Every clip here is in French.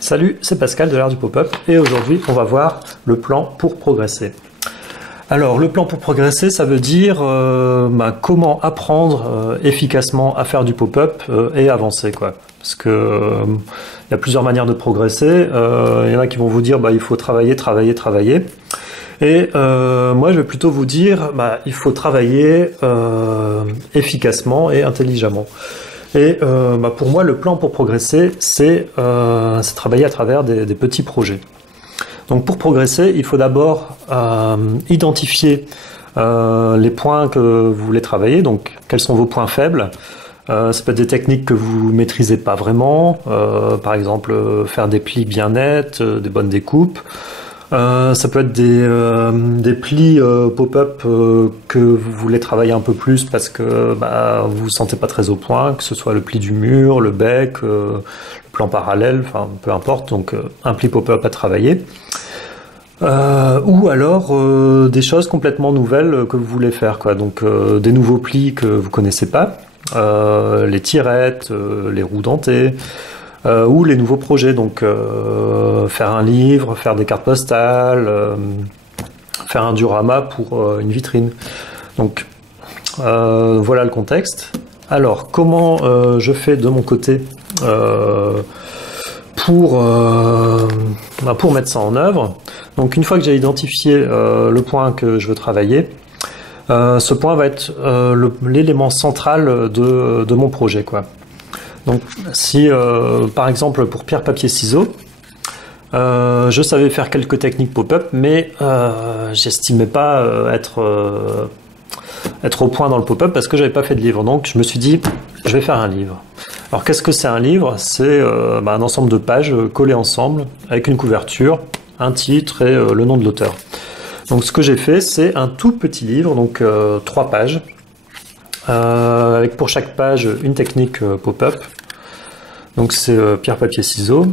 Salut, c'est Pascal de l'Art du Pop-Up et aujourd'hui on va voir le plan pour progresser. Alors le plan pour progresser, ça veut dire comment apprendre efficacement à faire du pop-up et avancer quoi. Parce que il y a plusieurs manières de progresser. Il y en a qui vont vous dire il faut travailler. Et moi je vais plutôt vous dire il faut travailler efficacement et intelligemment. Et pour moi, le plan pour progresser, c'est travailler à travers des petits projets. Donc pour progresser, il faut d'abord identifier les points que vous voulez travailler, donc quels sont vos points faibles. Ça peut être des techniques que vous maîtrisez pas vraiment, par exemple faire des plis bien nets, des bonnes découpes. Ça peut être des plis pop-up que vous voulez travailler un peu plus parce que vous vous sentez pas très au point, que ce soit le pli du mur, le bec, le plan parallèle, enfin peu importe, donc un pli pop-up à travailler. Ou alors des choses complètement nouvelles que vous voulez faire, quoi. Donc des nouveaux plis que vous connaissez pas, les tirettes, les roues dentées. Ou les nouveaux projets, donc faire un livre, faire des cartes postales, faire un diorama pour une vitrine. Donc voilà le contexte. Alors comment je fais de mon côté pour mettre ça en œuvre. Donc une fois que j'ai identifié le point que je veux travailler, ce point va être l'élément central de mon projet, quoi. Donc si par exemple pour pierre papier ciseaux je savais faire quelques techniques pop-up mais j'estimais pas être au point dans le pop-up parce que j'avais pas fait de livre, donc je me suis dit je vais faire un livre. Alors qu'est-ce que c'est un livre? C'est un ensemble de pages collées ensemble avec une couverture, un titre et le nom de l'auteur. Donc ce que j'ai fait, c'est un tout petit livre, donc 3 pages avec pour chaque page une technique pop-up. Donc c'est pierre papier ciseaux.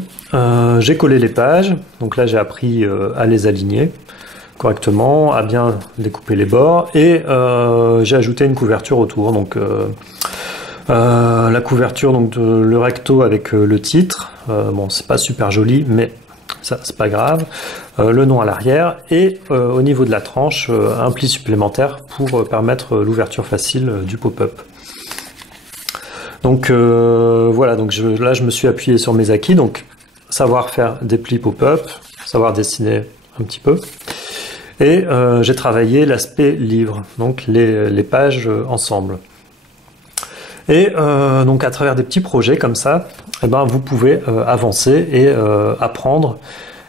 J'ai collé les pages, donc là j'ai appris à les aligner correctement, à bien découper les bords, et j'ai ajouté une couverture autour. Donc la couverture, donc le recto avec le titre. Bon, c'est pas super joli, mais ça c'est pas grave. Le nom à l'arrière et au niveau de la tranche, un pli supplémentaire pour permettre l'ouverture facile du pop-up. Donc voilà, donc là je me suis appuyé sur mes acquis, donc savoir faire des plis pop-up, savoir dessiner un petit peu, et j'ai travaillé l'aspect livre, donc les pages ensemble. Et donc à travers des petits projets comme ça, vous pouvez avancer et apprendre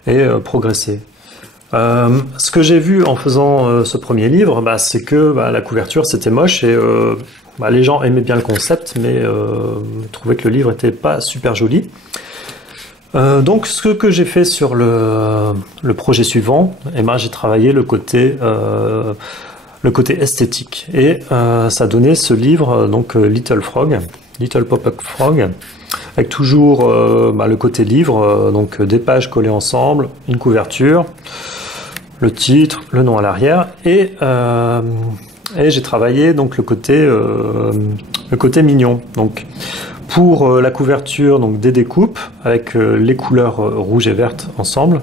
et progresser. Ce que j'ai vu en faisant ce premier livre, c'est que la couverture c'était moche et les gens aimaient bien le concept, mais trouvaient que le livre était pas super joli. Donc ce que j'ai fait sur le projet suivant, j'ai travaillé le côté esthétique et ça donnait ce livre, donc Little Pop-Up Frog, avec toujours le côté livre, donc des pages collées ensemble, une couverture, le titre, le nom à l'arrière, et j'ai travaillé donc le côté mignon. Donc pour la couverture, donc des découpes avec les couleurs rouge et verte ensemble.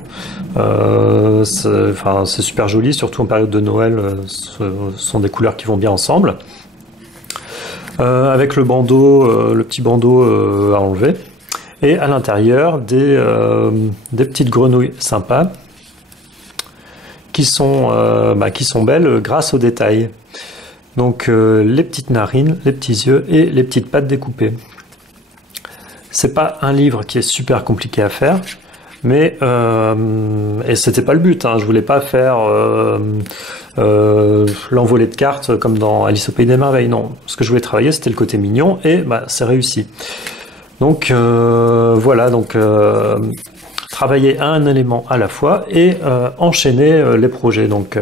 C'est super joli, surtout en période de Noël. Ce sont des couleurs qui vont bien ensemble. Avec le bandeau, le petit bandeau à enlever, et à l'intérieur des petites grenouilles sympas qui sont belles grâce aux détails. Donc les petites narines, les petits yeux et les petites pattes découpées. C'est pas un livre qui est super compliqué à faire, mais et c'était pas le but, hein. Je voulais pas faire l'envolée de cartes comme dans Alice au Pays des Merveilles, non. Ce que je voulais travailler, c'était le côté mignon, et c'est réussi. Donc voilà, donc travailler un élément à la fois et enchaîner les projets. Donc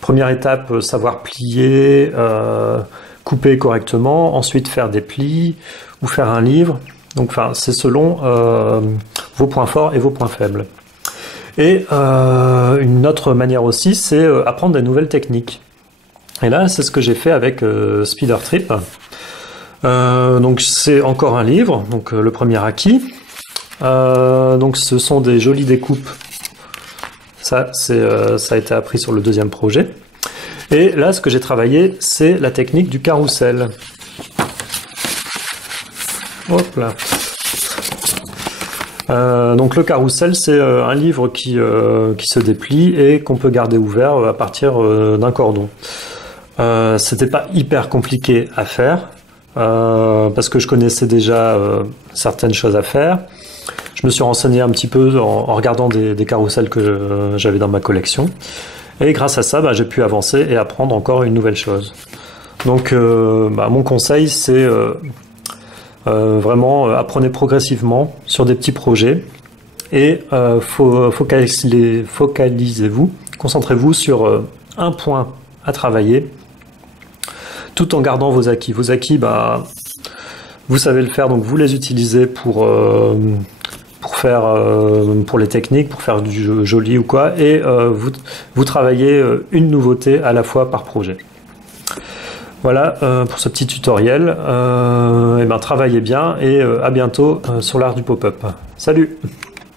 première étape, savoir plier, couper correctement, ensuite faire des plis ou faire un livre. Donc c'est selon vos points forts et vos points faibles. Et une autre manière aussi, c'est apprendre des nouvelles techniques. Et là, c'est ce que j'ai fait avec Spider Trip. Donc c'est encore un livre, donc le premier acquis. Donc ce sont des jolies découpes. Ça a été appris sur le deuxième projet. Et là, ce que j'ai travaillé, c'est la technique du carrousel. Hop là. Donc le carrousel, c'est un livre qui se déplie et qu'on peut garder ouvert à partir d'un cordon. C'était pas hyper compliqué à faire parce que je connaissais déjà certaines choses à faire. Je me suis renseigné un petit peu en regardant des carousels que j'avais dans ma collection. Et grâce à ça, j'ai pu avancer et apprendre encore une nouvelle chose. Donc mon conseil, c'est vraiment apprenez progressivement sur des petits projets et focalisez-vous, concentrez-vous sur un point à travailler tout en gardant vos acquis. Vos acquis, vous savez le faire, donc vous les utilisez pour les techniques, pour faire du joli ou quoi, et vous travaillez une nouveauté à la fois par projet. Voilà pour ce petit tutoriel. Travaillez bien et à bientôt sur l'art du pop-up. Salut!